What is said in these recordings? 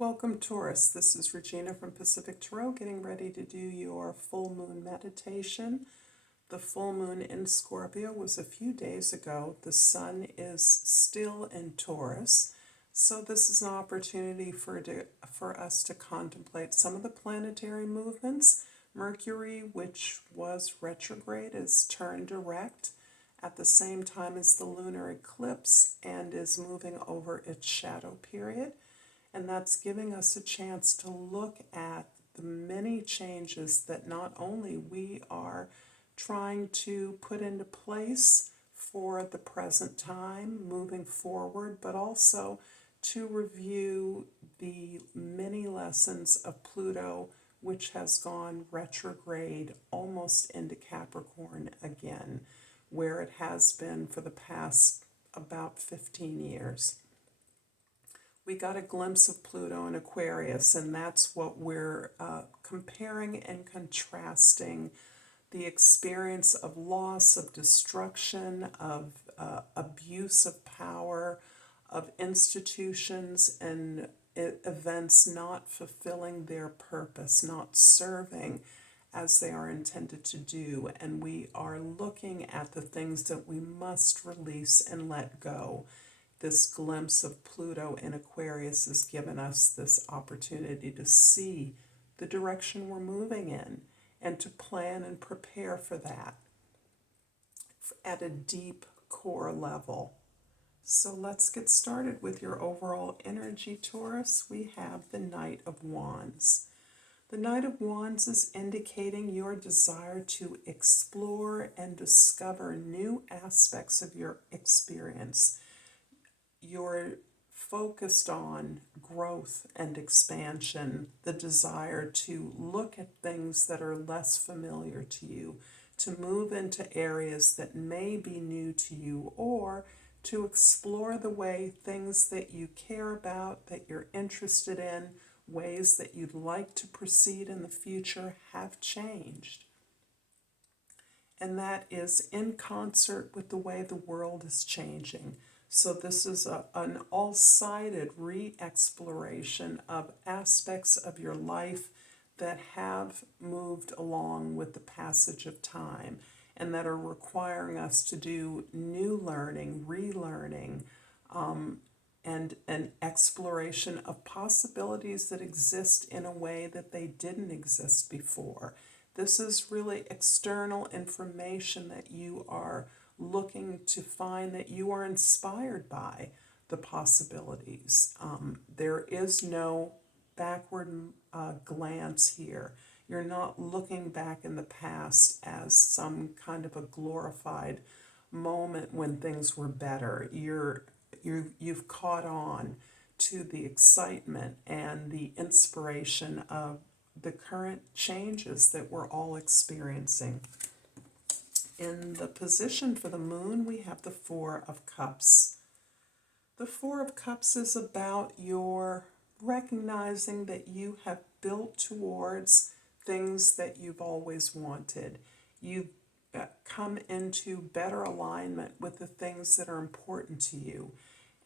Welcome, Taurus. This is Regina from Pacific Tarot, getting ready to do your full moon meditation. The full moon in Scorpio was a few days ago. The sun is still in Taurus, so this is an opportunity for us to contemplate some of the planetary movements. Mercury, which was retrograde, is turned direct at the same time as the lunar eclipse and is moving over its shadow period. And that's giving us a chance to look at the many changes that not only we are trying to put into place for the present time, moving forward, but also to review the many lessons of Pluto, which has gone retrograde almost into Capricorn again, where it has been for the past about 15 years. We got a glimpse of Pluto in Aquarius, and that's what we're comparing and contrasting the experience of loss, of destruction, of abuse of power, of institutions and events not fulfilling their purpose, not serving as they are intended to do. And we are looking at the things that we must release and let go. This glimpse of Pluto in Aquarius has given us this opportunity to see the direction we're moving in and to plan and prepare for that at a deep core level. So let's get started with your overall energy, Taurus. We have the Knight of Wands. The Knight of Wands is indicating your desire to explore and discover new aspects of your experience. You're focused on growth and expansion, the desire to look at things that are less familiar to you, to move into areas that may be new to you, or to explore the way things that you care about, that you're interested in, ways that you'd like to proceed in the future have changed. And that is in concert with the way the world is changing. So this is an all-sided re-exploration of aspects of your life that have moved along with the passage of time and that are requiring us to do new learning, relearning, and an exploration of possibilities that exist in a way that they didn't exist before. This is really external information that you are looking to find that you are inspired by the possibilities. There is no backward glance here. You're not looking back in the past as some kind of a glorified moment when things were better. You've caught on to the excitement and the inspiration of the current changes that we're all experiencing. In the position for the moon, we have the Four of Cups. The Four of Cups is about your recognizing that you have built towards things that you've always wanted. You've come into better alignment with the things that are important to you.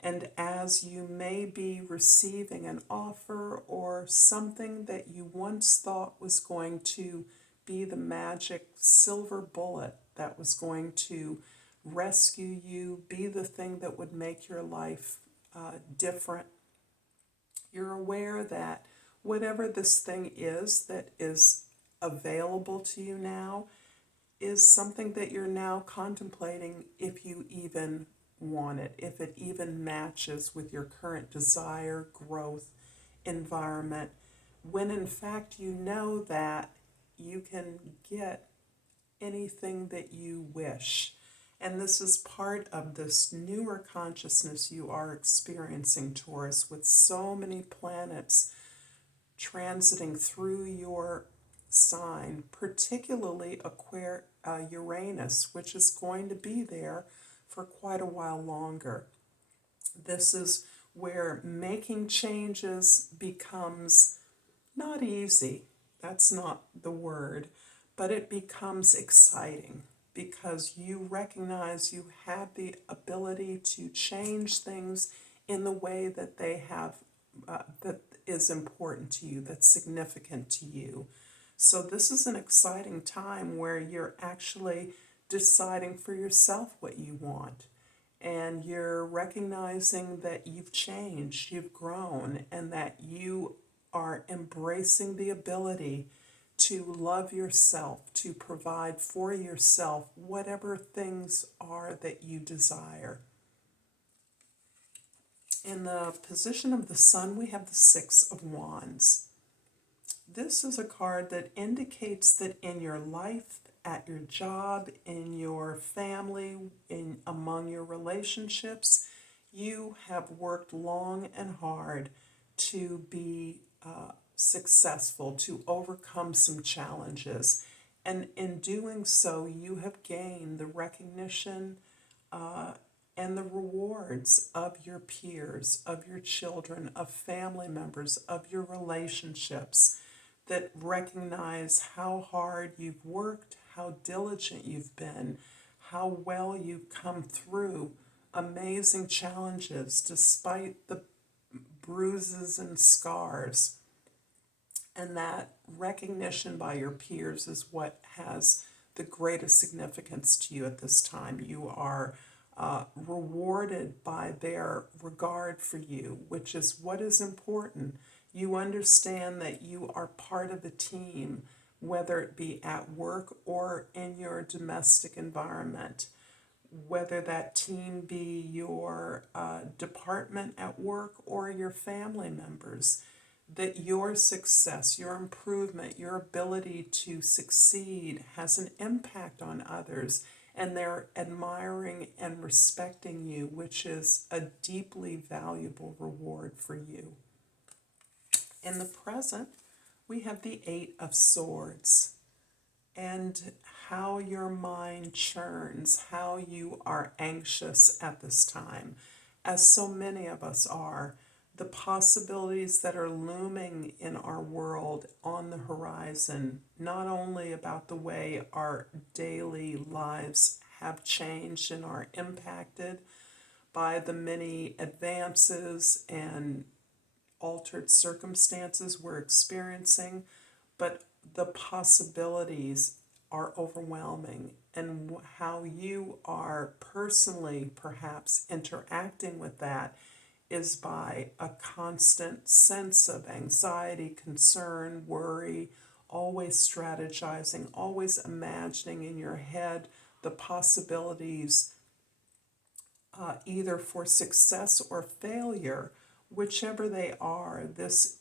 And as you may be receiving an offer or something that you once thought was going to be the magic silver bullet that was going to rescue you, be the thing that would make your life different, you're aware that whatever this thing is that is available to you now is something that you're now contemplating if you even want it, if it even matches with your current desire, growth, environment, when in fact you know that you can get anything that you wish. And this is part of this newer consciousness you are experiencing, Taurus, with so many planets transiting through your sign, particularly Uranus, which is going to be there for quite a while longer. This is where making changes becomes not easy. That's not the word, but it becomes exciting because you recognize you have the ability to change things in the way that they have, that is important to you, that's significant to you. So this is an exciting time where you're actually deciding for yourself what you want. And you're recognizing that you've changed, you've grown, and that you are embracing the ability to love yourself, to provide for yourself whatever things are that you desire. In the position of the Sun, we have the Six of Wands. This is a card that indicates that in your life, at your job, in your family, among your relationships, you have worked long and hard to be successful, to overcome some challenges. And in doing so, you have gained the recognition and the rewards of your peers, of your children, of family members, of your relationships that recognize how hard you've worked, how diligent you've been, how well you've come through amazing challenges despite the bruises and scars. And that recognition by your peers is what has the greatest significance to you at this time. You are rewarded by their regard for you, which is what is important. You understand that you are part of a team, whether it be at work or in your domestic environment, whether that team be your department at work or your family members, that your success, your improvement, your ability to succeed has an impact on others, and they're admiring and respecting you, which is a deeply valuable reward for you. In the present, we have the Eight of Swords, and how your mind churns, how you are anxious at this time, as so many of us are. The possibilities that are looming in our world on the horizon, not only about the way our daily lives have changed and are impacted by the many advances and altered circumstances we're experiencing, but the possibilities are overwhelming, and how you are personally perhaps interacting with that is by a constant sense of anxiety, concern, worry, always strategizing, always imagining in your head the possibilities either for success or failure, whichever they are. This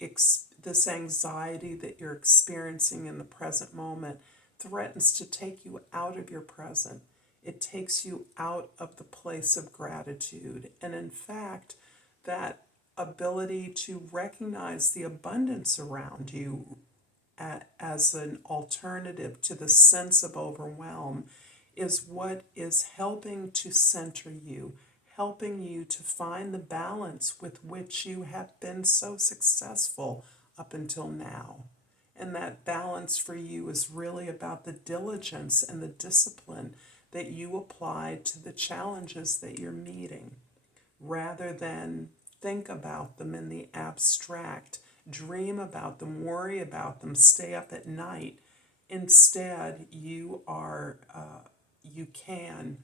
anxiety that you're experiencing in the present moment threatens to take you out of your present. It takes you out of the place of gratitude. And in fact, that ability to recognize the abundance around you as an alternative to the sense of overwhelm is what is helping to center you, helping you to find the balance with which you have been so successful up until now. And that balance for you is really about the diligence and the discipline that you apply to the challenges that you're meeting, rather than think about them in the abstract, dream about them, worry about them, stay up at night. Instead, you can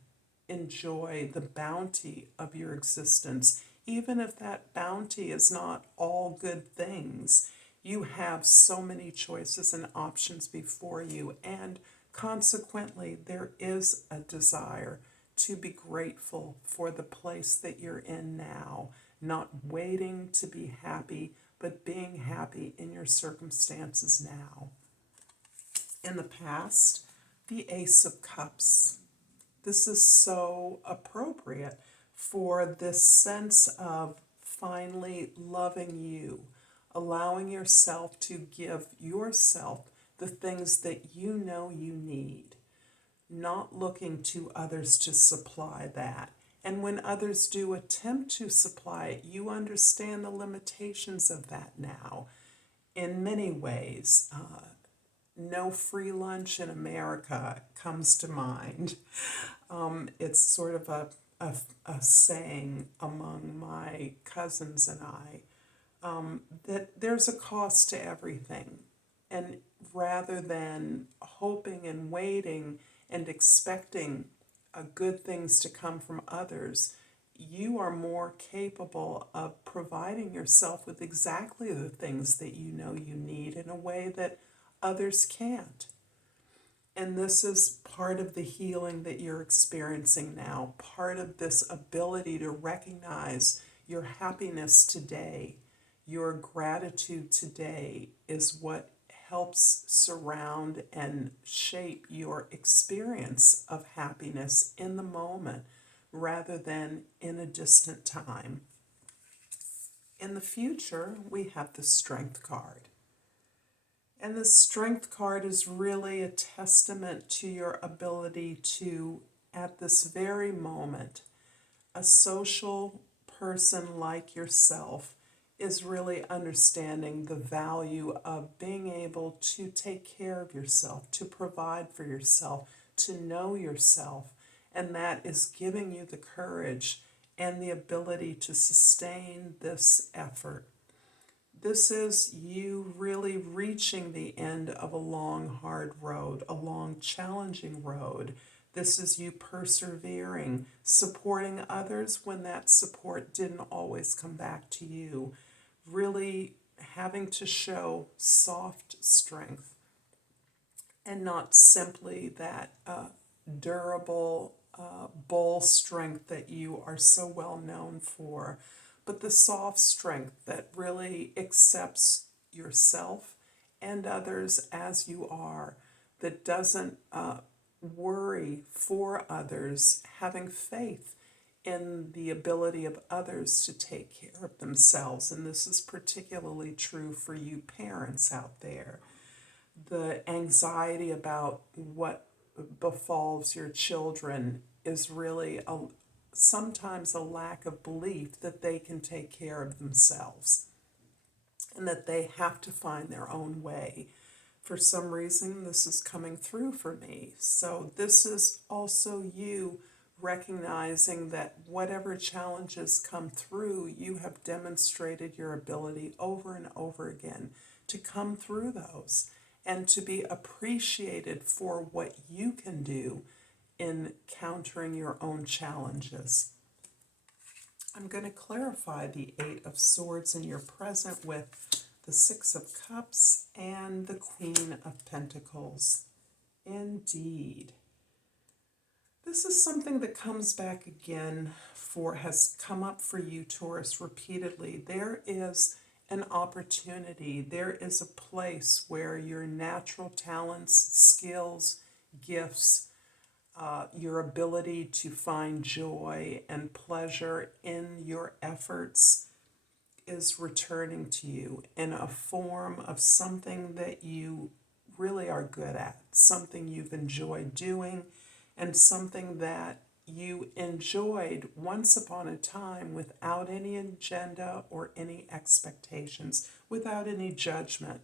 enjoy the bounty of your existence, even if that bounty is not all good things. You have so many choices and options before you, and consequently, there is a desire to be grateful for the place that you're in now, not waiting to be happy, but being happy in your circumstances now. In the past, the Ace of Cups. This is so appropriate for this sense of finally loving you, allowing yourself to give yourself the things that you know you need, not looking to others to supply that. And when others do attempt to supply it, you understand the limitations of that now in many ways. No free lunch in America comes to mind. It's sort of a saying among my cousins and I. that there's a cost to everything. And rather than hoping and waiting and expecting good things to come from others, you are more capable of providing yourself with exactly the things that you know you need in a way that others can't. And this is part of the healing that you're experiencing now, part of this ability to recognize your happiness today, your gratitude today is what helps surround and shape your experience of happiness in the moment rather than in a distant time. In the future, we have the Strength card. And the Strength card is really a testament to your ability to, at this very moment, a social person like yourself is really understanding the value of being able to take care of yourself, to provide for yourself, to know yourself. And that is giving you the courage and the ability to sustain this effort. This is you really reaching the end of a long, hard road, a long, challenging road. This is you persevering, supporting others when that support didn't always come back to you. Really having to show soft strength and not simply that durable bull strength that you are so well known for, but the soft strength that really accepts yourself and others as you are, that doesn't worry for others, having faith in the ability of others to take care of themselves. And this is particularly true for you parents out there. The anxiety about what befalls your children is really sometimes a lack of belief that they can take care of themselves and that they have to find their own way. For some reason, this is coming through for me. So this is also you recognizing that whatever challenges come through, you have demonstrated your ability over and over again to come through those and to be appreciated for what you can do in countering your own challenges. I'm going to clarify the Eight of Swords in your present with the Six of Cups and the Queen of Pentacles. Indeed. This is something that comes back again has come up for you, Taurus, repeatedly. There is an opportunity. There is a place where your natural talents, skills, gifts, your ability to find joy and pleasure in your efforts is returning to you in a form of something that you really are good at, something you've enjoyed doing, and something that you enjoyed once upon a time without any agenda or any expectations, without any judgment.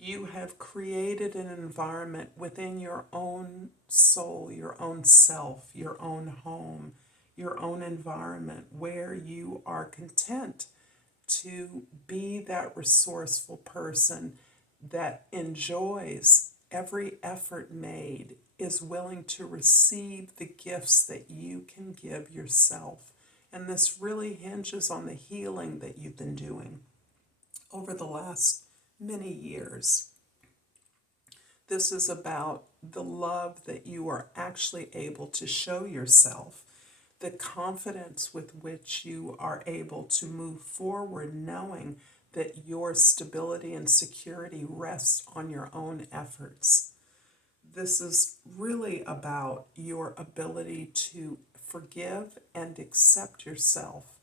You have created an environment within your own soul, your own self, your own home, your own environment where you are content to be that resourceful person that enjoys every effort made, is willing to receive the gifts that you can give yourself. And this really hinges on the healing that you've been doing over the last many years. This is about the love that you are actually able to show yourself, the confidence with which you are able to move forward knowing that your stability and security rests on your own efforts. This is really about your ability to forgive and accept yourself.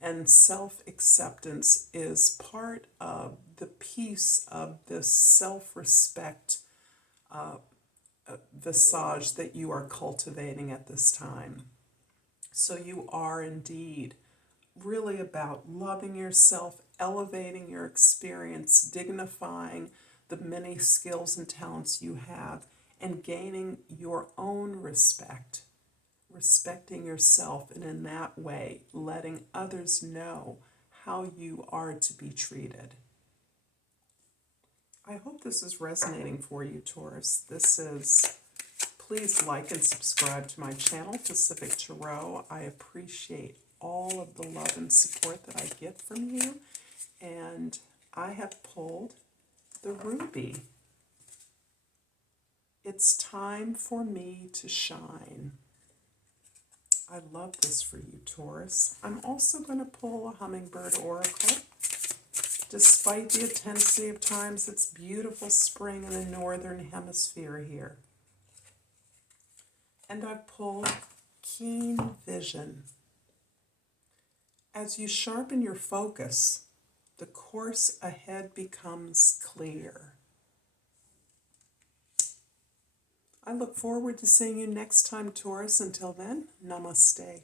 And self-acceptance is part of the piece of this self-respect visage that you are cultivating at this time. So you are indeed really about loving yourself, elevating your experience, dignifying the many skills and talents you have, and gaining your own respect, respecting yourself, and in that way letting others know how you are to be treated. I hope this is resonating for you, Taurus. Please like and subscribe to my channel, Pacific Tarot. I appreciate all of the love and support that I get from you. And I have pulled the Ruby. It's time for me to shine. I love this for you, Taurus. I'm also going to pull a Hummingbird Oracle. Despite the intensity of times, it's beautiful spring in the northern hemisphere here. And I've pulled Keen Vision. As you sharpen your focus, the course ahead becomes clear. I look forward to seeing you next time, Taurus. Until then, namaste.